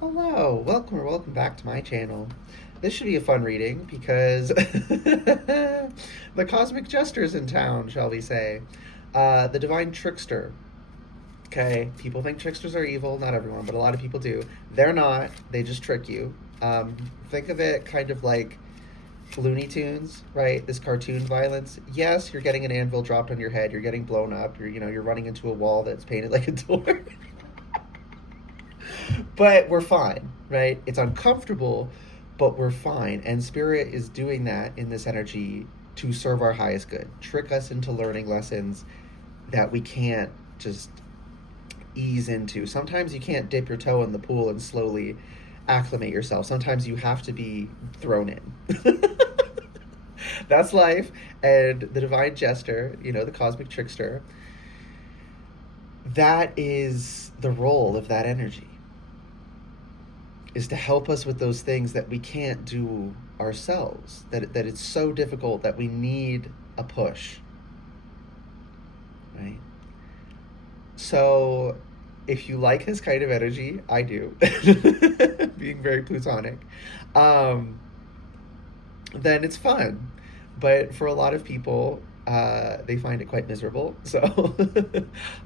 Hello, welcome back to my channel. This should be a fun reading because the Cosmic Jester's in town, shall we say. The Divine Trickster. Okay, people think tricksters are evil, not everyone, but a lot of people do. They're not, they just trick you. Think of it kind of like Looney Tunes, right? This cartoon violence. Yes, you're getting an anvil dropped on your head, you're getting blown up, you're running into a wall that's painted like a door. But we're fine, right? It's uncomfortable, but we're fine. And Spirit is doing that in this energy to serve our highest good, trick us into learning lessons that we can't just ease into. Sometimes you can't dip your toe in the pool and slowly acclimate yourself. Sometimes you have to be thrown in. That's life. And the Divine Jester, the Cosmic Trickster, that is the role of that energy, is to help us with those things that we can't do ourselves, that it's so difficult that we need a push, right? So if you like this kind of energy, I do, being very plutonic, um, then it's fun. But for a lot of people, they find it quite miserable. So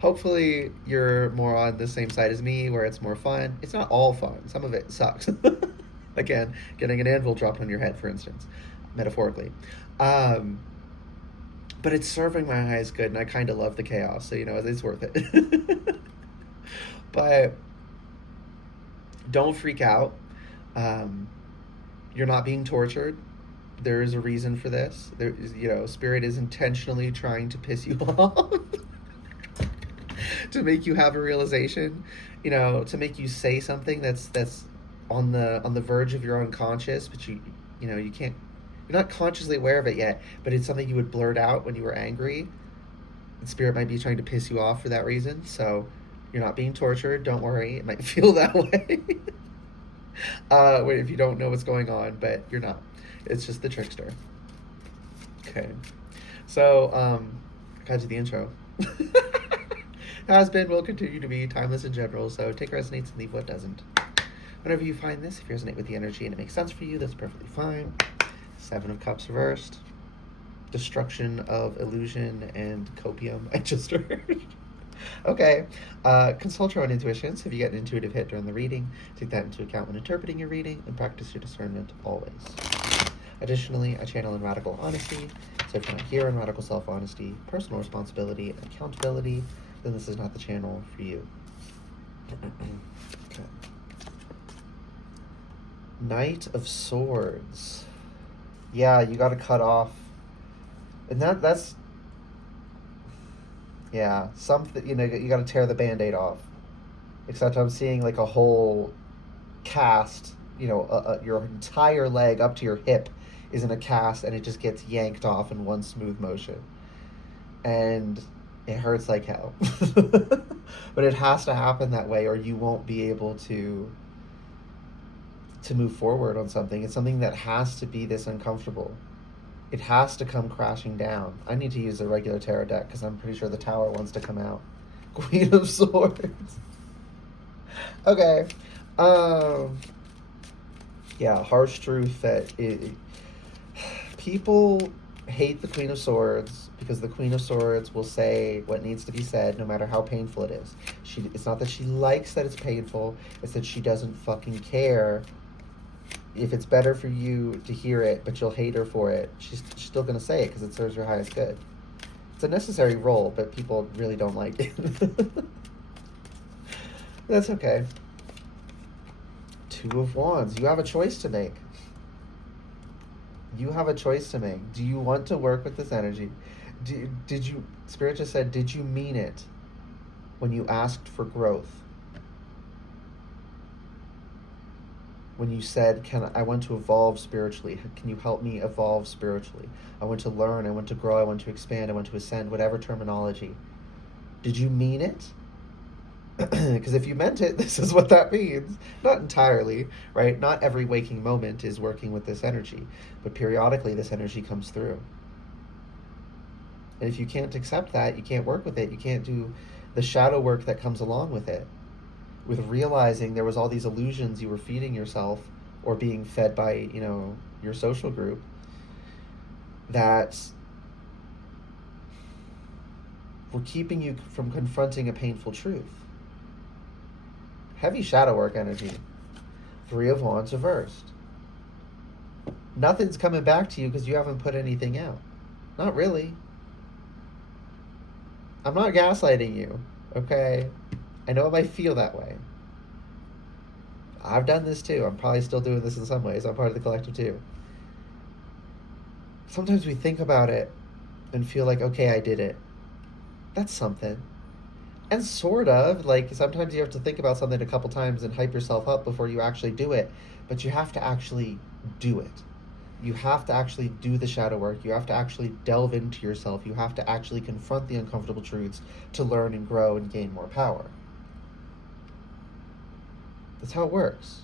hopefully you're more on the same side as me, where it's more fun. It's not all fun. Some of it sucks. Again, getting an anvil dropped on your head, for instance, metaphorically. Um, but it's serving my highest good, and I kind of love the chaos, so it's worth it. But don't freak out. Um, you're not being tortured. There is a reason for this. Spirit is intentionally trying to piss you off, to make you have a realization, to make you say something that's on the verge of your unconscious, but you can't. You're not consciously aware of it yet, but it's something you would blurt out when you were angry. And Spirit might be trying to piss you off for that reason. So you're not being tortured. Don't worry. It might feel that way. If you don't know what's going on, but you're not. It's just the trickster. Okay. So, got to the intro. Has been, will continue to be timeless in general, so take what resonates and leave what doesn't. Whenever you find this, if you resonate with the energy and it makes sense for you, that's perfectly fine. Seven of Cups reversed. Destruction of illusion and copium, I just heard. Okay. Consult your own intuitions. If you get an intuitive hit during the reading, take that into account when interpreting your reading, and practice your discernment always. Additionally, I channel in radical honesty, so if you're not here in radical self-honesty, personal responsibility, and accountability, then this is not the channel for you. Okay. Knight of Swords. Yeah, you got to cut off, and that's yeah, something. You got to tear the Band-Aid off. Except I'm seeing like a whole cast. Your entire leg up to your hip is in a cast, and it just gets yanked off in one smooth motion, and it hurts like hell. But it has to happen that way, or you won't be able to move forward on something. It's something that has to be this uncomfortable. It has to come crashing down. I need to use a regular tarot deck because I'm pretty sure the Tower wants to come out. Queen of Swords. Okay. Yeah, harsh truth that people hate the Queen of Swords because the Queen of Swords will say what needs to be said no matter how painful it is. It's not that she likes that it's painful, it's that she doesn't fucking care if it's better for you to hear it, but you'll hate her for it. She's still going to say it because it serves her highest good. It's a necessary role, but people really don't like it. That's okay. Two of Wands. You have a choice to make. You have a choice to make. Do you want to work with this energy? Did you, Spirit just said, did you mean it when you asked for growth? When you said, I want to evolve spiritually. Can you help me evolve spiritually? I want to learn, I want to grow, I want to expand, I want to ascend, whatever terminology. Did you mean it? Because if you meant it, this is what that means. Not entirely, right? Not every waking moment is working with this energy, but periodically this energy comes through. And if you can't accept that, you can't work with it, you can't do the shadow work that comes along with it. with realizing there was all these illusions you were feeding yourself or being fed by, your social group, that were keeping you from confronting a painful truth. Heavy shadow work energy. 3 of Wands reversed. Nothing's coming back to you because you haven't put anything out. Not really. I'm not gaslighting you, okay? I know it might feel that way. I've done this too. I'm probably still doing this in some ways. I'm part of the collective too. Sometimes we think about it and feel like, okay, I did it. That's something. And sort of, like, sometimes you have to think about something a couple times and hype yourself up before you actually do it. But you have to actually do it. You have to actually do the shadow work. You have to actually delve into yourself. You have to actually confront the uncomfortable truths to learn and grow and gain more power. That's how it works.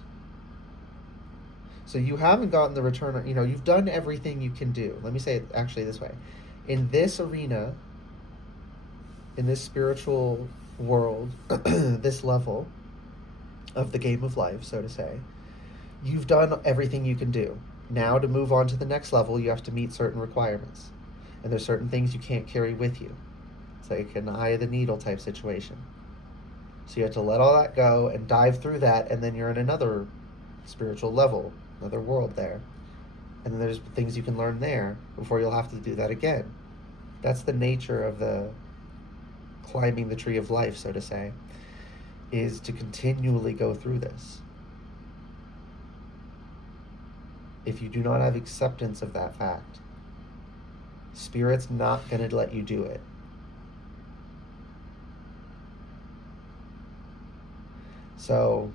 So you haven't gotten the return, you've done everything you can do. Let me say it actually this way. In this arena, in this spiritual world, this level of the game of life, so to say, you've done everything you can do. Now, to move on to the next level, you have to meet certain requirements. And there's certain things you can't carry with you. It's like an eye of the needle type situation. So you have to let all that go and dive through that, and then you're in another spiritual level, another world there. And then there's things you can learn there before you'll have to do that again. That's the nature of the climbing the tree of life, so to say, is to continually go through this. If you do not have acceptance of that fact, Spirit's not going to let you do it. So,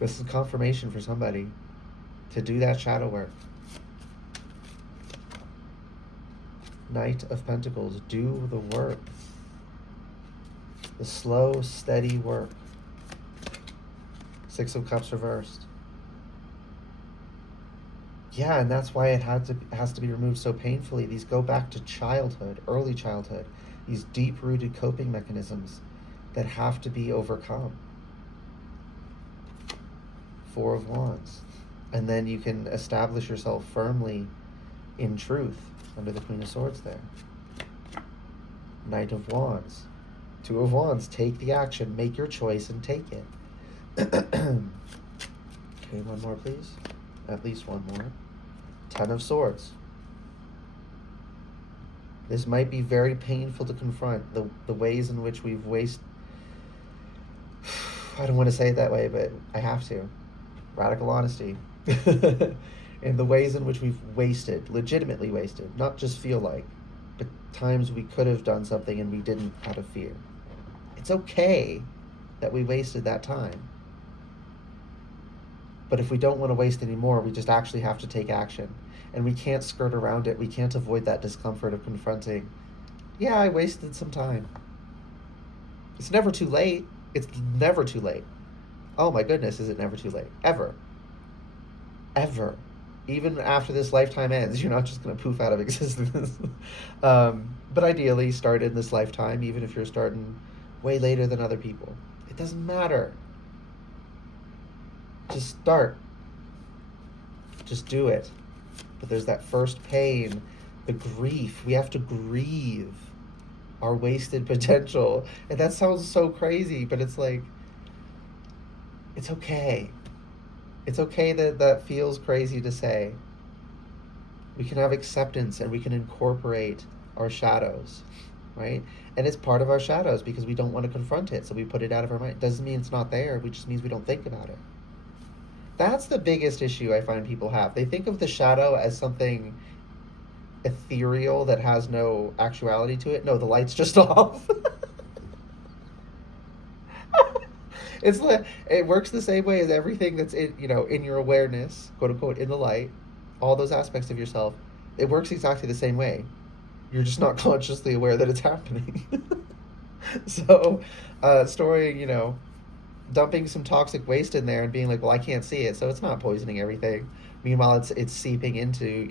this is confirmation for somebody to do that shadow work. Knight of Pentacles, do the work. The slow, steady work. 6 of Cups reversed. Yeah, and that's why it has to be removed so painfully. These go back to childhood, early childhood. These deep-rooted coping mechanisms that have to be overcome. 4 of Wands. And then you can establish yourself firmly in truth under the Queen of Swords there. Knight of Wands. 2 of Wands. Take the action. Make your choice and take it. Okay, one more, please. At least one more. 10 of Swords. This might be very painful to confront, the ways in which we've wasted... I don't want to say it that way, but I have to. Radical honesty. In the ways in which we've wasted, legitimately wasted, not just feel like, but times we could have done something and we didn't out of fear. It's okay that we wasted that time. But if we don't want to waste any more, we just actually have to take action. And we can't skirt around it. We can't avoid that discomfort of confronting, yeah, I wasted some time. It's never too late. It's never too late. Oh my goodness, is it never too late? Ever. Ever. Even after this lifetime ends, you're not just going to poof out of existence. But ideally, start in this lifetime, even if you're starting way later than other people. It doesn't matter. Just start. Just do it. But there's that first pain, the grief. We have to grieve our wasted potential. And that sounds so crazy, but it's like, it's okay. It's okay that feels crazy to say. We can have acceptance and we can incorporate our shadows, right? And it's part of our shadows because we don't want to confront it, so we put it out of our mind. It doesn't mean it's not there, it just means we don't think about it. That's the biggest issue I find people have. They think of the shadow as something ethereal that has no actuality to it. No, the light's just off. It's like, it works the same way as everything that's in your awareness, quote unquote, in the light, all those aspects of yourself. It works exactly the same way. You're just not consciously aware that it's happening. So, storing, dumping some toxic waste in there and being like, well, I can't see it, so it's not poisoning everything. Meanwhile, it's seeping into,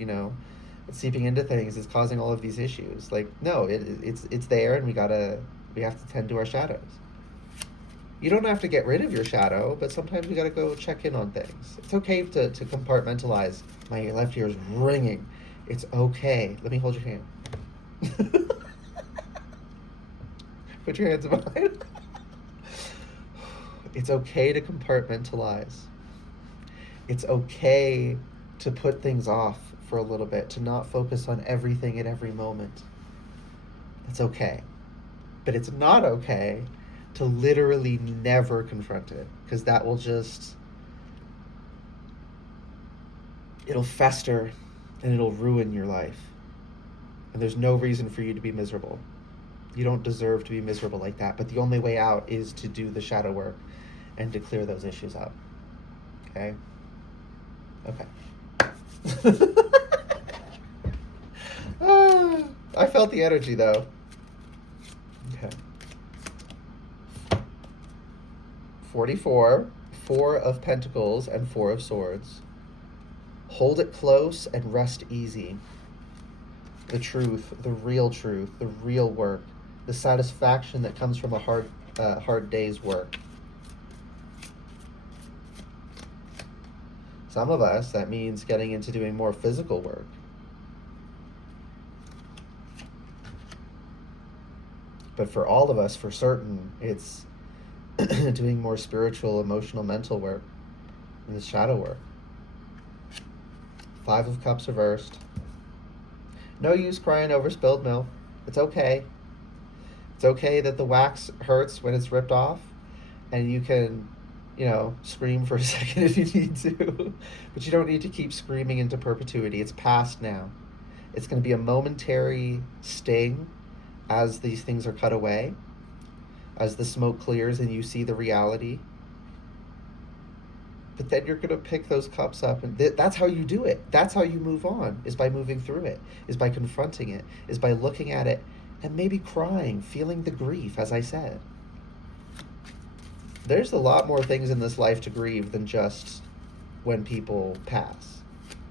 it's seeping into things. It's causing all of these issues. Like, no, it's there, and we have to tend to our shadows. You don't have to get rid of your shadow, but sometimes we gotta go check in on things. It's okay to compartmentalize. My left ear is ringing. It's okay. Let me hold your hand. Put your hands behind. It's okay to compartmentalize. It's okay to put things off for a little bit, to not focus on everything at every moment. It's okay. But it's not okay to literally never confront it, because that will just, it'll fester and it'll ruin your life. And there's no reason for you to be miserable. You don't deserve to be miserable like that. But the only way out is to do the shadow work and to clear those issues up. Okay? Okay. I felt the energy though. Okay. 44, 4 of Pentacles and 4 of Swords. Hold it close and rest easy. The truth, the real work, the satisfaction that comes from a hard day's work. Some of us, that means getting into doing more physical work. But for all of us, for certain, it's doing more spiritual, emotional, mental work, and the shadow work. 5 of Cups reversed. No use crying over spilled milk. It's okay. It's okay that the wax hurts when it's ripped off, and you can, scream for a second if you need to. But you don't need to keep screaming into perpetuity. It's past now. It's going to be a momentary sting as these things are cut away, as the smoke clears and you see the reality. But then you're going to pick those cups up, and that's how you do it. That's how you move on, is by moving through it, is by confronting it, is by looking at it and maybe crying, feeling the grief, as I said. There's a lot more things in this life to grieve than just when people pass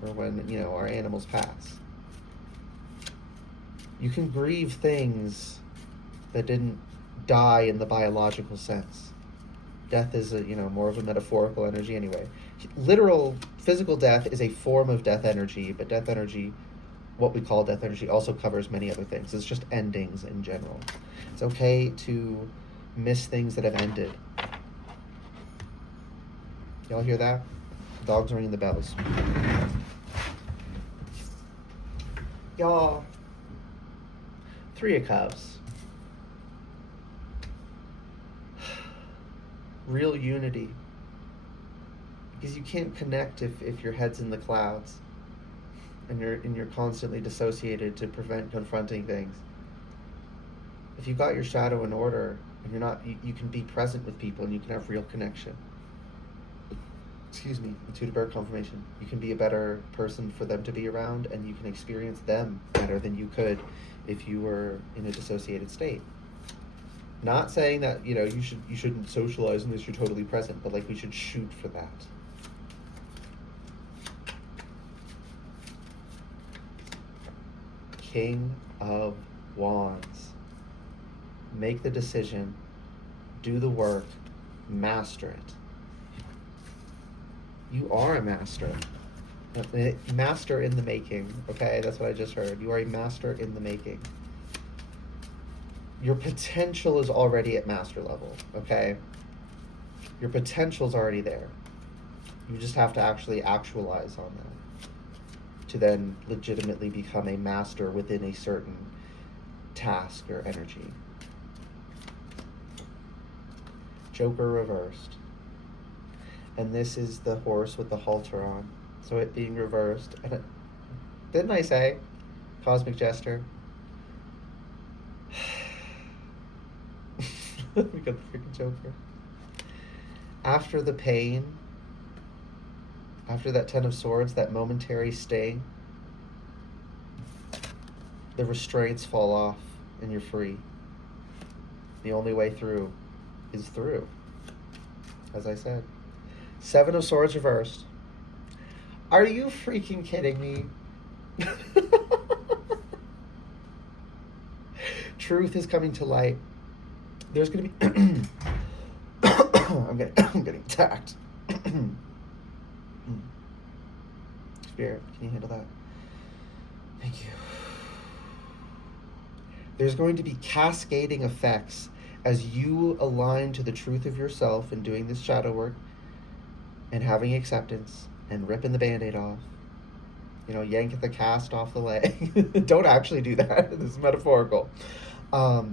or when, our animals pass. You can grieve things that didn't die in the biological sense. Death is more of a metaphorical energy anyway. Literal physical death is a form of death energy, but death energy, what we call death energy, also covers many other things. It's just endings in general. It's okay to miss things that have ended. Y'all hear that? Dogs ringing the bells. Y'all. 3 of Cups. Real unity. Because you can't connect if your head's in the clouds and you're constantly dissociated to prevent confronting things. If you got your shadow in order and you can be present with people and you can have real connection. Excuse me, intuitive bird confirmation. You can be a better person for them to be around, and you can experience them better than you could if you were in a dissociated state. Not saying that, you shouldn't socialize unless you're totally present, but we should shoot for that. King of Wands. Make the decision, do the work, master it. You are a master. Master in the making, okay? That's what I just heard. You are a master in the making. Your potential is already at master level, okay? Your potential's already there. You just have to actually actualize on that to then legitimately become a master within a certain task or energy. Joker reversed. And this is the horse with the halter on. So it being reversed. And didn't I say? Cosmic Jester. We got the freaking Joker. After the pain, after that 10 of Swords, that momentary sting, the restraints fall off and you're free. The only way through is through, as I said. 7 of Swords reversed. Are you freaking kidding me? Truth is coming to light. There's going to be I'm getting attacked. Spirit, can you handle that? Thank you. There's going to be cascading effects as you align to the truth of yourself in doing this shadow work and having acceptance and ripping the Band-Aid off. Yank the cast off the leg. Don't actually do that. This is metaphorical. There's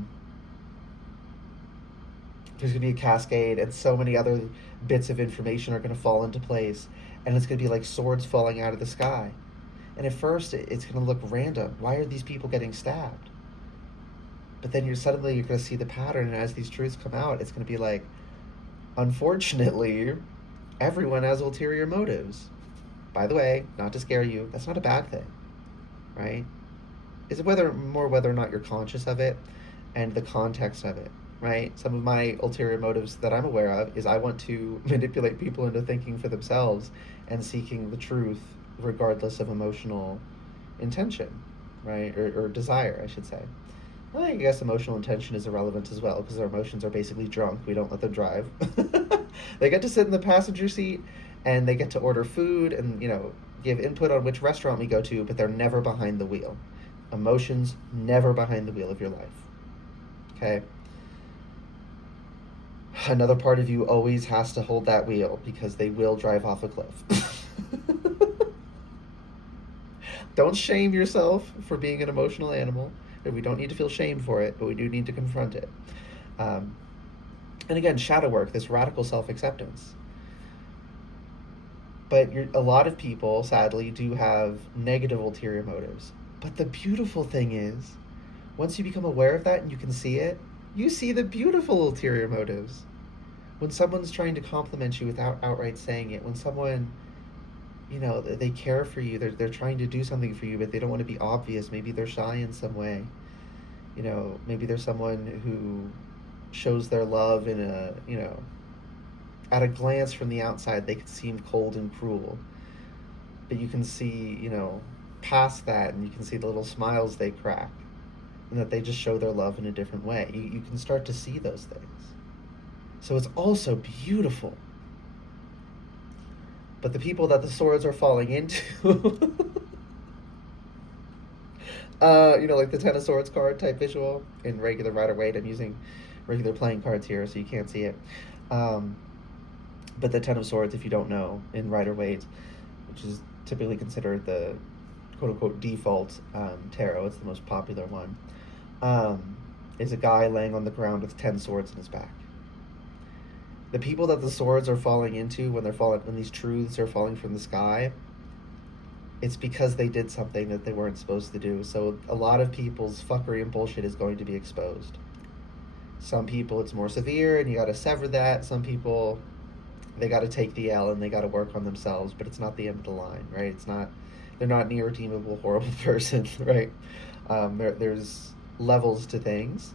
going to be a cascade, and so many other bits of information are going to fall into place, and it's going to be like swords falling out of the sky. And at first, it's going to look random. Why are these people getting stabbed? But then you're going to see the pattern, and as these truths come out, it's going to be like, unfortunately, everyone has ulterior motives. By the way, not to scare you, that's not a bad thing, right? It's whether or not you're conscious of it and the context of it, right? Some of my ulterior motives that I'm aware of is I want to manipulate people into thinking for themselves and seeking the truth regardless of emotional intention, right? Or desire, I should say. Well, I guess emotional intention is irrelevant as well because our emotions are basically drunk. We don't let them drive. They get to sit in the passenger seat and they get to order food and, give input on which restaurant we go to, but they're never behind the wheel. Emotions never behind the wheel of your life. Okay? Another part of you always has to hold that wheel because they will drive off a cliff. Don't shame yourself for being an emotional animal. We don't need to feel shame for it, but we do need to confront it. And again, shadow work, this radical self-acceptance. But a lot of people, sadly, do have negative ulterior motives. But the beautiful thing is, once you become aware of that and you can see it, you see the beautiful ulterior motives. When someone's trying to compliment you without outright saying it, when someone, they care for you, they're trying to do something for you, but they don't want to be obvious. Maybe they're shy in some way. Maybe there's someone who shows their love in at a glance from the outside, they could seem cold and cruel. But you can see, past that, and you can see the little smiles they crack, and that they just show their love in a different way. You can start to see those things. So it's also beautiful. But the people that the swords are falling into, like the Ten of Swords card type visual in regular Rider-Waite. I'm using regular playing cards here, so you can't see it. But the Ten of Swords, if you don't know, in Rider-Waite, which is typically considered the quote-unquote default tarot, it's the most popular one, is a guy laying on the ground with 10 swords in his back. The people that the swords are falling into when these truths are falling from the sky, it's because they did something that they weren't supposed to do. So a lot of people's fuckery and bullshit is going to be exposed. Some people it's more severe and you got to sever that. Some people, they got to take the L and they got to work on themselves, but it's not the end of the line, right? They're not an irredeemable, horrible person, right? There's levels to things.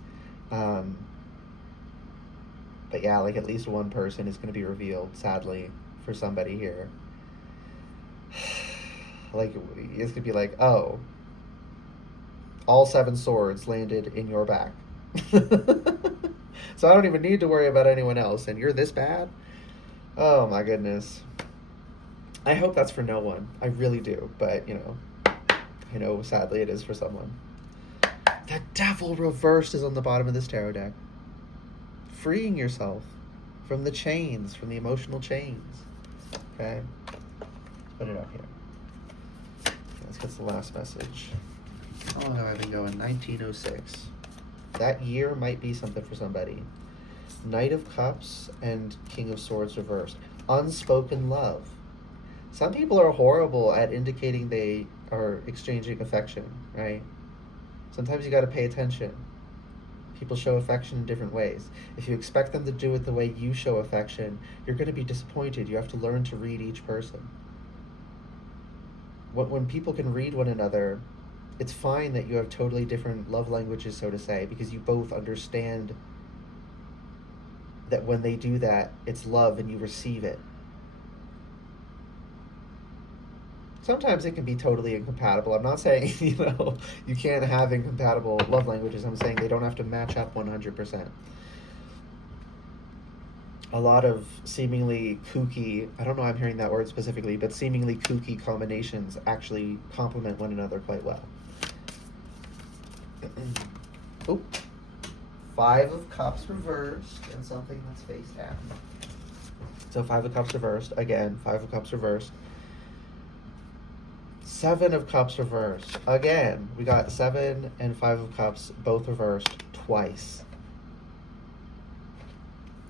But yeah, like at least one person is going to be revealed, sadly, for somebody here. Like, it's going to be like, oh, all 7 swords landed in your back. So I don't even need to worry about anyone else, and you're this bad? Oh my goodness. I hope that's for no one. I really do, but, I know sadly it is for someone. The Devil reversed is on the bottom of this tarot deck. Freeing yourself from the chains, from the emotional chains. Okay? Let's put it up here. Let's get the last message. How long have I been going? 1906. That year might be something for somebody. Knight of Cups and King of Swords reversed. Unspoken love. Some people are horrible at indicating they are exchanging affection, right? Sometimes you got to pay attention. People show affection in different ways. If you expect them to do it the way you show affection, you're going to be disappointed. You have to learn to read each person. When people can read one another, it's fine that you have totally different love languages, so to say, because you both understand that when they do that, it's love and you receive it. Sometimes it can be totally incompatible. I'm not saying, you can't have incompatible love languages. I'm saying they don't have to match up 100%. a lot of seemingly kooky, I don't know I'm hearing that word specifically, but seemingly kooky combinations actually complement one another quite well. Oh, 5 of Cups reversed and something that's face down. So 5 of Cups reversed, again, 5 of Cups reversed. 7 of Cups reversed. Again, we got 7 and 5 of Cups both reversed twice.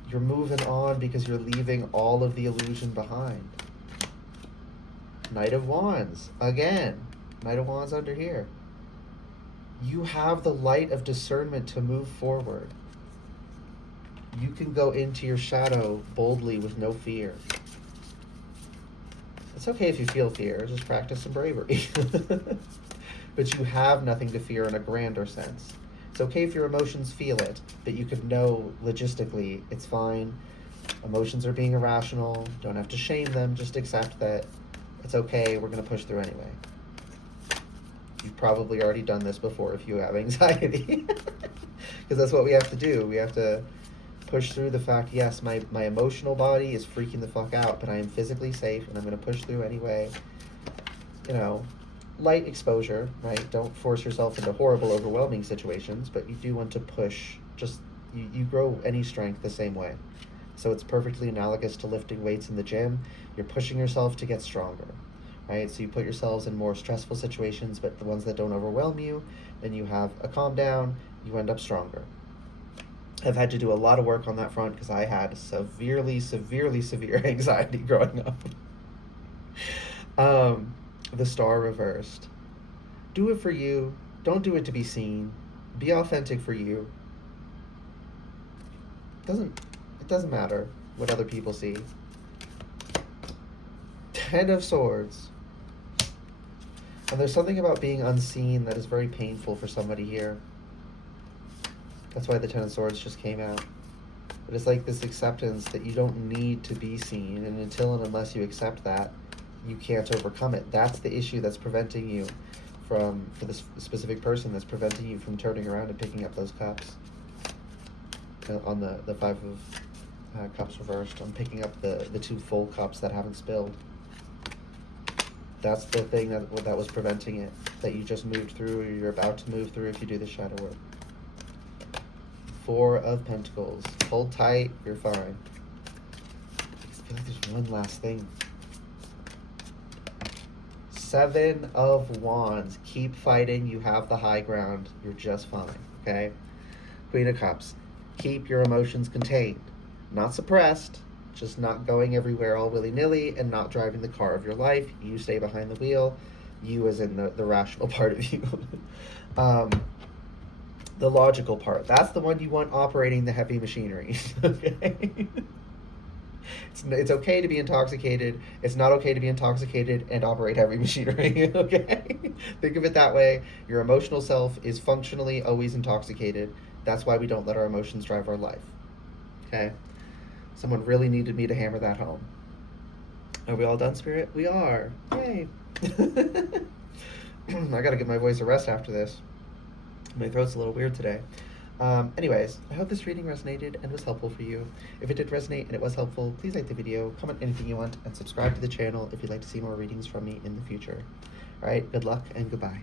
You're moving on because you're leaving all of the illusion behind. Knight of Wands. Again, Knight of Wands under here. You have the light of discernment to move forward. You can go into your shadow boldly with no fear. It's okay if you feel fear, just practice some bravery. But you have nothing to fear in a grander sense. It's okay if your emotions feel it, but you can know logistically it's fine. Emotions are being irrational. Don't have to shame them. Just accept that it's okay. We're going to push through anyway. You've probably already done this before if you have anxiety. Because that's what we have to do. We have to push through the fact, yes, my emotional body is freaking the fuck out, but I am physically safe and I'm going to push through anyway. You know, light exposure, right? Don't force yourself into horrible, overwhelming situations, but you do want to push. Just, you grow any strength the same way. So it's perfectly analogous to lifting weights in the gym. You're pushing yourself to get stronger, right? So you put yourselves in more stressful situations, but the ones that don't overwhelm you, then you have a calm down, you end up stronger. I've had to do a lot of work on that front because I had severe anxiety growing up. The Star reversed. Do it for you. Don't do it to be seen. Be authentic for you. It doesn't matter what other people see. 10 of Swords. And there's something about being unseen that is very painful for somebody here. That's why the 10 of Swords just came out. But it's like this acceptance that you don't need to be seen, and until and unless you accept that, you can't overcome it. That's the issue that's preventing you for this specific person, that's preventing you from turning around and picking up those cups. On the 5 of Cups reversed, I'm picking up the 2 full cups that haven't spilled. That's the thing that was preventing it, that you just moved through, or you're about to move through if you do the shadow work. 4 of Pentacles. Hold tight, you're fine. I feel like there's one last thing. 7 of Wands. Keep fighting. You have the high ground. You're just fine, okay? Queen of Cups. Keep your emotions contained. Not suppressed, just not going everywhere all willy-nilly and not driving the car of your life. You stay behind the wheel. You as in the rational part of you. The logical part. That's the one you want operating the heavy machinery, okay? It's okay to be intoxicated. It's not okay to be intoxicated and operate heavy machinery, okay? Think of it that way. Your emotional self is functionally always intoxicated. That's why we don't let our emotions drive our life, okay? Someone really needed me to hammer that home. Are we all done, Spirit? We are. Yay. I gotta give my voice a rest after this. My throat's a little weird today. Anyways, I hope this reading resonated and was helpful for you. If it did resonate and it was helpful, please like the video, comment anything you want, and subscribe to the channel if you'd like to see more readings from me in the future. Alright, good luck and goodbye.